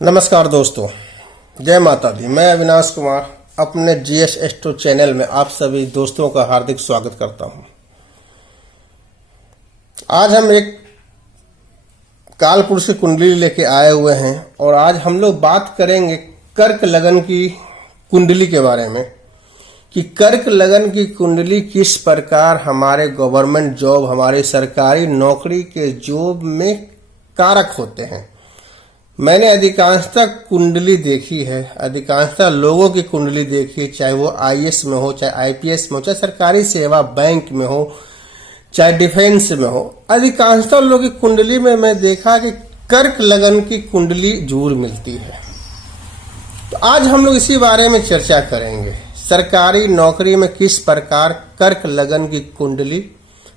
नमस्कार दोस्तों, जय माता दी। मैं अविनाश कुमार अपने जीएस एस्ट्रो चैनल में आप सभी दोस्तों का हार्दिक स्वागत करता हूं। आज हम एक कालपुरुष की कुंडली लेके आए हुए हैं और आज हम लोग बात करेंगे कर्क लगन की कुंडली के बारे में कि कर्क लगन की कुंडली किस प्रकार हमारे गवर्नमेंट जॉब, हमारी सरकारी नौकरी के जॉब में कारक होते हैं। मैंने अधिकांशतः कुंडली देखी है, अधिकांशतः लोगों की कुंडली देखी, चाहे वो आईएएस में हो, चाहे आईपीएस में हो, चाहे सरकारी सेवा बैंक में हो, चाहे डिफेंस में हो। अधिकांशतः लोगों की कुंडली में मैं देखा कि कर्क लगन की कुंडली जरूर मिलती है। तो आज हम लोग इसी बारे में चर्चा करेंगे, सरकारी नौकरी में किस प्रकार कर्क लगन की कुंडली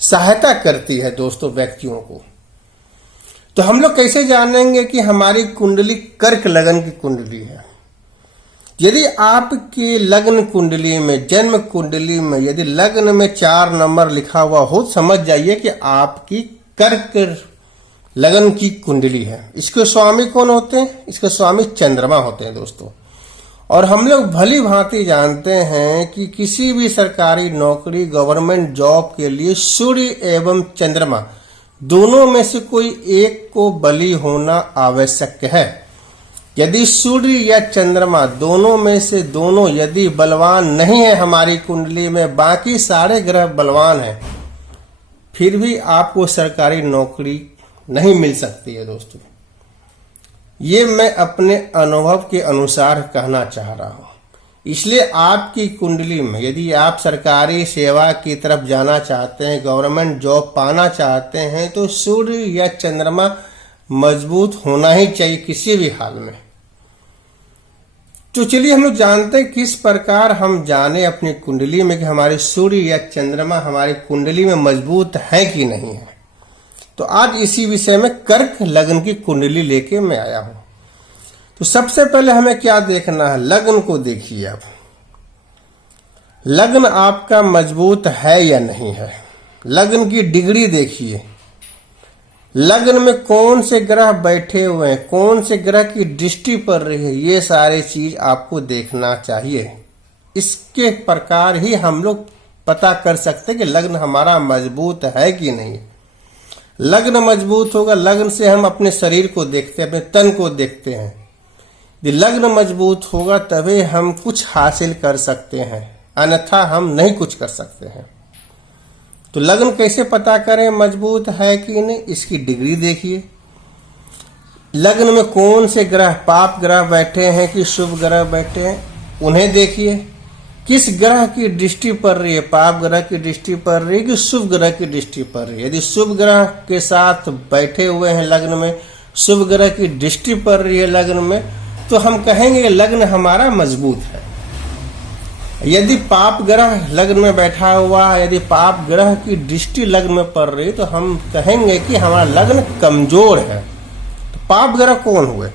सहायता करती है दोस्तों व्यक्तियों को। तो हम लोग कैसे जानेंगे कि हमारी कुंडली कर्क लगन की कुंडली है। यदि आपकी लग्न कुंडली में, जन्म कुंडली में यदि लग्न में 4 नंबर लिखा हुआ हो, समझ जाइए कि आपकी कर्क लगन की कुंडली है। इसके स्वामी कौन होते हैं? इसके स्वामी चंद्रमा होते हैं दोस्तों। और हम लोग भली भांति जानते हैं कि किसी भी सरकारी नौकरी, गवर्नमेंट जॉब के लिए सूर्य एवं चंद्रमा दोनों में से कोई एक को बली होना आवश्यक है। यदि सूर्य या चंद्रमा दोनों में से दोनों यदि बलवान नहीं है हमारी कुंडली में, बाकी सारे ग्रह बलवान हैं, फिर भी आपको सरकारी नौकरी नहीं मिल सकती है दोस्तों। ये मैं अपने अनुभव के अनुसार कहना चाह रहा हूं। इसलिए आपकी कुंडली में यदि आप सरकारी सेवा की तरफ जाना चाहते हैं, गवर्नमेंट जॉब पाना चाहते हैं, तो सूर्य या चंद्रमा मजबूत होना ही चाहिए किसी भी हाल में। तो चलिए हम लोग जानते हैं किस प्रकार हम जाने अपनी कुंडली में कि हमारे सूर्य या चंद्रमा हमारी कुंडली में मजबूत है कि नहीं है। तो आज इसी विषय में कर्क लगन की कुंडली लेके मैं आया हूं। तो सबसे पहले हमें क्या देखना है, लग्न को देखिए आप। लग्न आपका मजबूत है या नहीं है। लग्न की डिग्री देखिए, लग्न में कौन से ग्रह बैठे हुए हैं, कौन से ग्रह की दृष्टि पड़ रही है, ये सारी चीज आपको देखना चाहिए। इसके प्रकार ही हम लोग पता कर सकते हैं कि लग्न हमारा मजबूत है कि नहीं। लग्न मजबूत होगा, लग्न से हम अपने शरीर को देखते हैं, अपने तन को देखते हैं। यदि लग्न मजबूत होगा तभी हम कुछ हासिल कर सकते हैं, अन्यथा हम नहीं कुछ कर सकते हैं। तो लग्न कैसे पता करें मजबूत है कि नहीं, इसकी डिग्री देखिए। लग्न में कौन से ग्रह, पाप ग्रह बैठे हैं कि शुभ ग्रह बैठे हैं, उन्हें देखिए। किस ग्रह की दृष्टि पड़ रही है, पाप ग्रह की दृष्टि पड़ रही है कि शुभ ग्रह की दृष्टि पड़ रही है। यदि शुभ ग्रह के साथ बैठे हुए हैं लग्न में, शुभ ग्रह की दृष्टि पड़ रही है लग्न में, तो हम कहेंगे लग्न हमारा मजबूत है। यदि पाप ग्रह लग्न में बैठा हुआ है, यदि पाप ग्रह की दृष्टि लग्न में पड़ रही, तो हम कहेंगे कि हमारा लग्न कमजोर है। तो पाप ग्रह कौन हुए?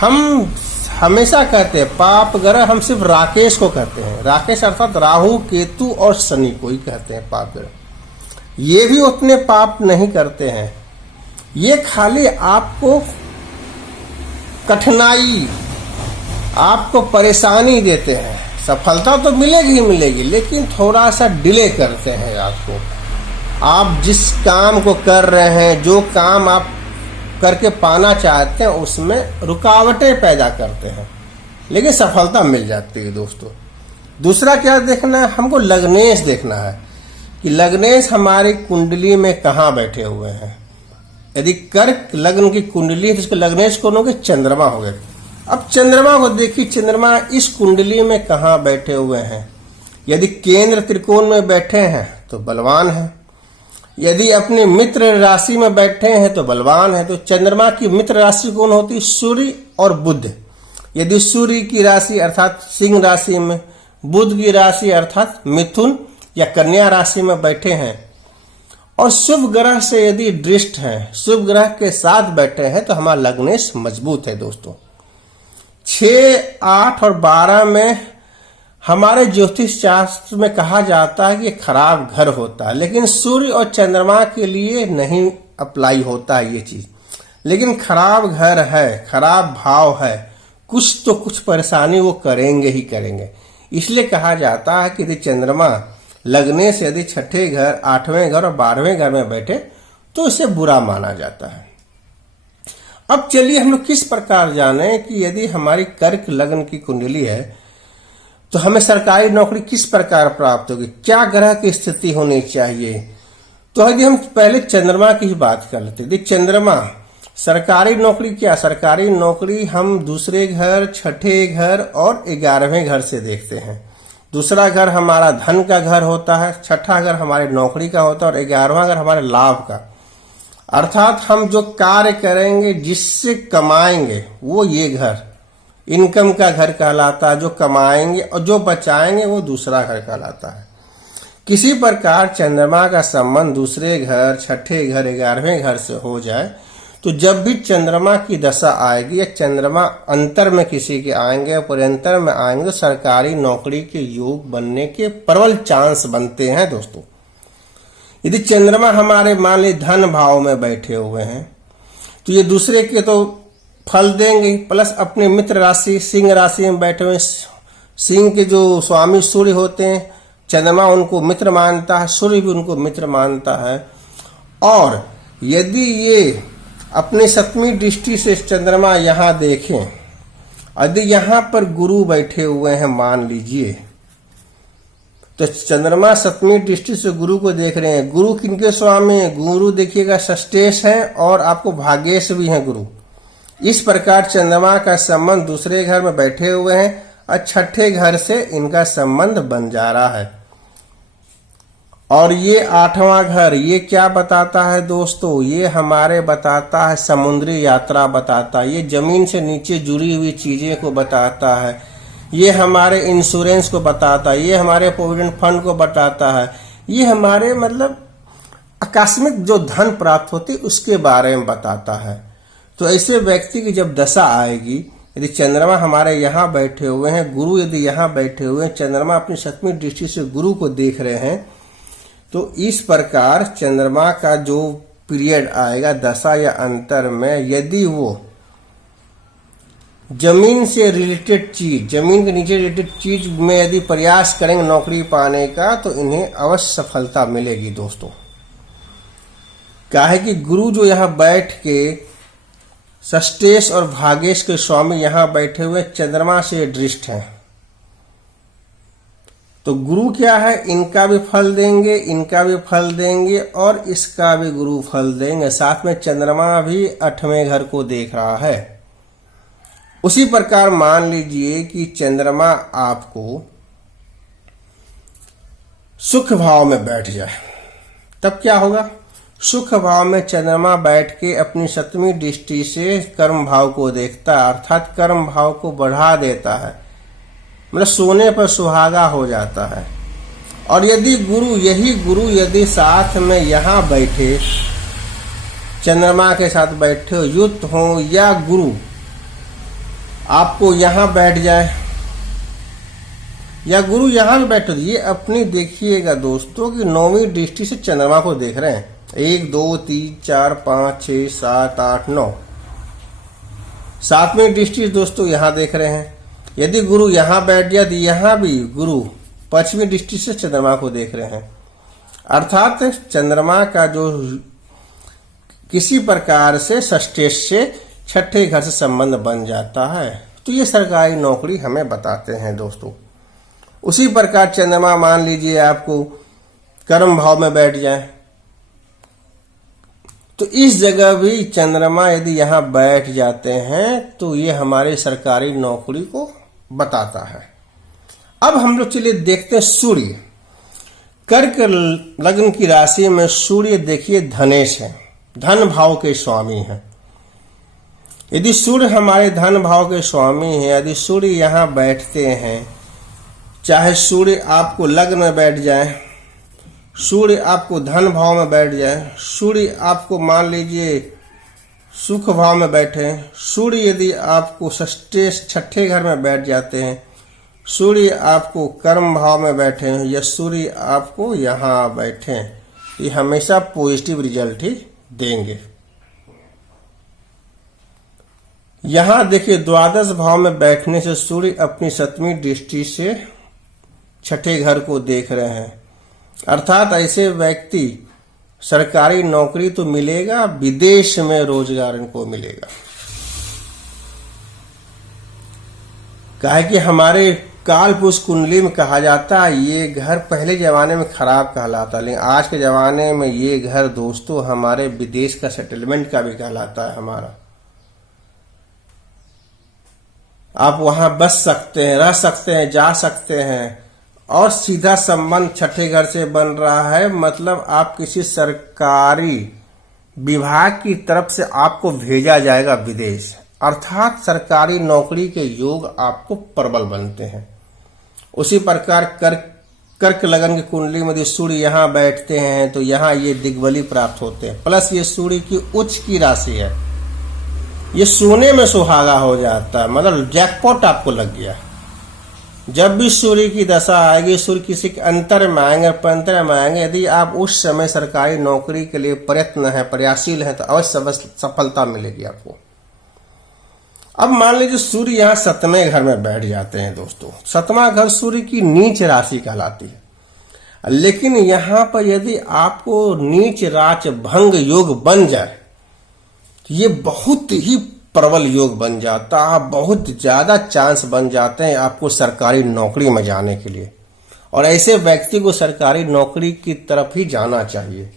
हम हमेशा कहते हैं पाप ग्रह, हम सिर्फ राकेश को कहते हैं। राकेश अर्थात राहु, केतु और शनि को ही कहते हैं पाप ग्रह। ये भी उतने पाप नहीं करते हैं, ये खाली आपको कठिनाई, आपको परेशानी देते हैं। सफलता तो मिलेगी ही मिलेगी, लेकिन थोड़ा सा डिले करते हैं आपको। आप जिस काम को कर रहे हैं, जो काम आप करके पाना चाहते हैं, उसमें रुकावटें पैदा करते हैं, लेकिन सफलता मिल जाती है दोस्तों। दूसरा क्या देखना है, हमको लग्नेश देखना है कि लग्नेश हमारी कुंडली में कहाँ बैठे हुए हैं। यदि कर्क लग्न की कुंडली है तो उसके लग्नेश कौन हो गए? चंद्रमा हो गए। अब चंद्रमा को देखिए, चंद्रमा इस कुंडली में कहाँ बैठे हुए हैं। यदि केंद्र त्रिकोण में बैठे हैं तो बलवान है, यदि अपने मित्र राशि में बैठे हैं तो बलवान है। तो चंद्रमा की मित्र राशि कौन होती है? सूर्य और बुध। यदि सूर्य की राशि अर्थात सिंह राशि में, बुध की राशि अर्थात मिथुन या कन्या राशि में बैठे हैं और शुभ ग्रह से यदि दृष्ट हैं, शुभ ग्रह के साथ बैठे हैं, तो हमारा लग्नेश मजबूत है दोस्तों। 6, 8 और 12 में हमारे ज्योतिष शास्त्र में कहा जाता है कि खराब घर होता है, लेकिन सूर्य और चंद्रमा के लिए नहीं अप्लाई होता है ये चीज। लेकिन खराब घर है, खराब भाव है, कुछ तो कुछ परेशानी वो करेंगे ही करेंगे। इसलिए कहा जाता है कि यदि चंद्रमा लगने से यदि छठे घर, 8वें घर और 12वें घर में बैठे तो इसे बुरा माना जाता है। अब चलिए हम लोग किस प्रकार जाने कि यदि हमारी कर्क लग्न की कुंडली है तो हमें सरकारी नौकरी किस प्रकार प्राप्त होगी, क्या ग्रह की स्थिति होनी चाहिए। तो यदि हम पहले चंद्रमा की ही बात कर लेते, यदि चंद्रमा सरकारी नौकरी, क्या सरकारी नौकरी हम दूसरे घर, छठे घर और 11वें घर से देखते हैं। दूसरा घर हमारा धन का घर होता है, छठा घर हमारे नौकरी का होता है और 11वां घर हमारे लाभ का। अर्थात हम जो कार्य करेंगे, जिससे कमाएंगे, वो ये घर इनकम का घर कहलाता है। जो कमाएंगे और जो बचाएंगे वो दूसरा घर कहलाता है। किसी प्रकार चंद्रमा का संबंध दूसरे घर, छठे घर, 11वें घर से हो जाए तो जब भी चंद्रमा की दशा आएगी या चंद्रमा अंतर में किसी के आएंगे, पर्यंतर में आएंगे, तो सरकारी नौकरी के योग बनने के प्रबल चांस बनते हैं दोस्तों। यदि चंद्रमा हमारे मान ली धन भाव में बैठे हुए हैं तो ये दूसरे के तो फल देंगे, प्लस अपने मित्र राशि सिंह राशि में बैठे हुए, सिंह के जो स्वामी सूर्य होते हैं, चंद्रमा उनको मित्र मानता है, सूर्य भी उनको मित्र मानता है। और यदि ये अपनी 7वीं दृष्टि से चंद्रमा यहाँ देखें, यदि यहाँ पर गुरु बैठे हुए हैं मान लीजिए, तो चंद्रमा 7वीं दृष्टि से गुरु को देख रहे हैं। गुरु किनके स्वामी हैं? गुरु देखिएगा षष्ठेश है और आपको भाग्येश भी हैं गुरु। इस प्रकार चंद्रमा का संबंध दूसरे घर में बैठे हुए हैं और छठे घर से इनका संबंध बन जा रहा है। और ये 8वां घर, ये क्या बताता है दोस्तों? ये हमारे बताता है समुद्री यात्रा बताता है, ये जमीन से नीचे जुड़ी हुई चीजें को बताता है, ये हमारे इंश्योरेंस को बताता है, ये हमारे प्रोविडेंट फंड को बताता है, ये हमारे मतलब आकस्मिक जो धन प्राप्त होती उसके बारे में बताता है। तो ऐसे व्यक्ति की जब दशा आएगी, यदि चंद्रमा हमारे यहाँ बैठे हुए हैं, गुरु यदि यहाँ बैठे हुए हैं, चंद्रमा अपनी 7वीं दृष्टि से गुरु को देख रहे हैं, तो इस प्रकार चंद्रमा का जो पीरियड आएगा दशा या अंतर में, यदि वो जमीन से रिलेटेड चीज, जमीन के नीचे रिलेटेड चीज में यदि प्रयास करेंगे नौकरी पाने का, तो इन्हें अवश्य सफलता मिलेगी दोस्तों। क्या है कि गुरु जो यहाँ बैठ के षष्ठेश और भाग्येश के स्वामी यहाँ बैठे हुए चंद्रमा से दृष्ट हैं, तो गुरु क्या है, इनका भी फल देंगे, इनका भी फल देंगे और इसका भी गुरु फल देंगे। साथ में चंद्रमा भी 8वें घर को देख रहा है। उसी प्रकार मान लीजिए कि चंद्रमा आपको सुख भाव में बैठ जाए, तब क्या होगा? सुख भाव में चंद्रमा बैठ के अपनी 7वीं दृष्टि से कर्म भाव को देखता है, अर्थात कर्म भाव को बढ़ा देता है, मतलब सोने पर सुहागा हो जाता है। और यदि गुरु, यही गुरु यदि साथ में यहाँ बैठे, चंद्रमा के साथ बैठे हो, युक्त हो, या गुरु आपको यहाँ बैठ जाए या गुरु यहाँ भी बैठे, ये अपनी देखिएगा दोस्तों कि 9वीं दृष्टि से चंद्रमा को देख रहे हैं। 1 2 3 4 5 6 7 8 9, 7वीं दृष्टि दोस्तों यहाँ देख रहे हैं। यदि गुरु यहाँ बैठ जाए तो यहाँ भी गुरु 5वीं दृष्टि से चंद्रमा को देख रहे हैं। अर्थात चंद्रमा का जो किसी प्रकार से षष्ठेश से छठे घर से संबंध बन जाता है, तो ये सरकारी नौकरी हमें बताते हैं दोस्तों। उसी प्रकार चंद्रमा मान लीजिए आपको कर्म भाव में बैठ जाए, तो इस जगह भी चंद्रमा यदि यहाँ बैठ जाते हैं तो ये हमारी सरकारी नौकरी को बताता है। अब हम लोग चलिए देखते हैं सूर्य। कर्क लग्न की राशि में सूर्य देखिए धनेश है, धन भाव के स्वामी है। यदि सूर्य हमारे धन भाव के स्वामी हैं, यदि सूर्य यहाँ बैठते हैं, चाहे सूर्य आपको लग्न में बैठ जाए, सूर्य आपको धन भाव में बैठ जाए, सूर्य आपको मान लीजिए सुख भाव में बैठे, सूर्य यदि आपको षष्ठेश छठे घर में बैठ जाते हैं, सूर्य आपको कर्म भाव में बैठे हैं, या सूर्य आपको यहाँ बैठे, ये हमेशा पॉजिटिव रिजल्ट ही देंगे। यहां देखिए द्वादश भाव में बैठने से सूर्य अपनी 7वीं दृष्टि से छठे घर को देख रहे हैं, अर्थात ऐसे व्यक्ति सरकारी नौकरी तो मिलेगा, विदेश में रोजगार इनको मिलेगा। काहे कि हमारे कालपुरुष कुंडली में कहा जाता है ये घर पहले जमाने में खराब कहलाता, लेकिन आज के जमाने में ये घर दोस्तों हमारे विदेश का सेटलमेंट का भी कहलाता है। हमारा आप वहां बस सकते हैं, रह सकते हैं, जा सकते हैं, और सीधा संबंध छठे घर से बन रहा है, मतलब आप किसी सरकारी विभाग की तरफ से आपको भेजा जाएगा विदेश, अर्थात सरकारी नौकरी के योग आपको प्रबल बनते हैं। उसी प्रकार कर्क लगन की कुंडली में यदि सूर्य यहाँ बैठते हैं तो यहाँ ये दिग्बली प्राप्त होते हैं, प्लस ये सूर्य की उच्च की राशि है, ये सोने में सुहागा हो जाता है, मतलब जैकपॉट आपको लग गया। जब भी सूर्य की दशा आएगी, सूर्य किसी के अंतर में आएंगे, पंतर में आएंगे, यदि आप उस समय सरकारी नौकरी के लिए प्रयत्न है, प्रयासशील है, तो अवश्य सफलता मिलेगी आपको। अब मान लीजिए सूर्य यहाँ 7वें घर में बैठ जाते हैं दोस्तों। 7वां घर सूर्य की नीच राशि कहलाती है, लेकिन यहाँ पर यदि आपको नीच राच भंग योग बन जाए तो ये बहुत ही प्रबल योग बन जाता है, बहुत ज्यादा चांस बन जाते हैं आपको सरकारी नौकरी में जाने के लिए, और ऐसे व्यक्ति को सरकारी नौकरी की तरफ ही जाना चाहिए।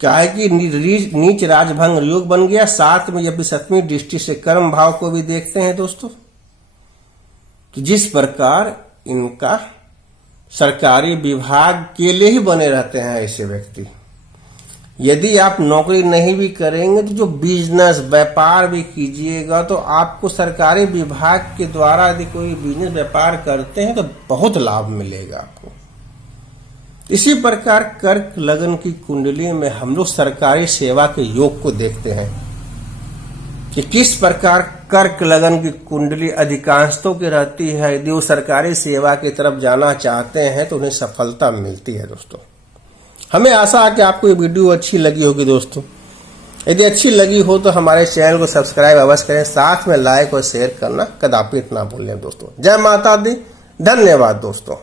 क्या है कि नीच राजभंग योग बन गया, साथ में जब भी 7वीं दृष्टि से कर्म भाव को भी देखते हैं दोस्तों, तो जिस प्रकार इनका सरकारी विभाग के लिए ही बने रहते हैं ऐसे व्यक्ति। यदि आप नौकरी नहीं भी करेंगे तो जो बिजनेस व्यापार भी कीजिएगा तो आपको सरकारी विभाग के द्वारा यदि कोई बिजनेस व्यापार करते हैं तो बहुत लाभ मिलेगा आपको। इसी प्रकार कर्क लगन की कुंडली में हम लोग सरकारी सेवा के योग को देखते हैं कि किस प्रकार कर्क लगन की कुंडली अधिकांशतों की रहती है। यदि वो सरकारी सेवा की तरफ जाना चाहते हैं तो उन्हें सफलता मिलती है दोस्तों। हमें आशा है कि आपको ये वीडियो अच्छी लगी होगी दोस्तों। यदि अच्छी लगी हो तो हमारे चैनल को सब्सक्राइब अवश्य करें, साथ में लाइक और शेयर करना कदापि ना भूलें दोस्तों। जय माता दी, धन्यवाद दोस्तों।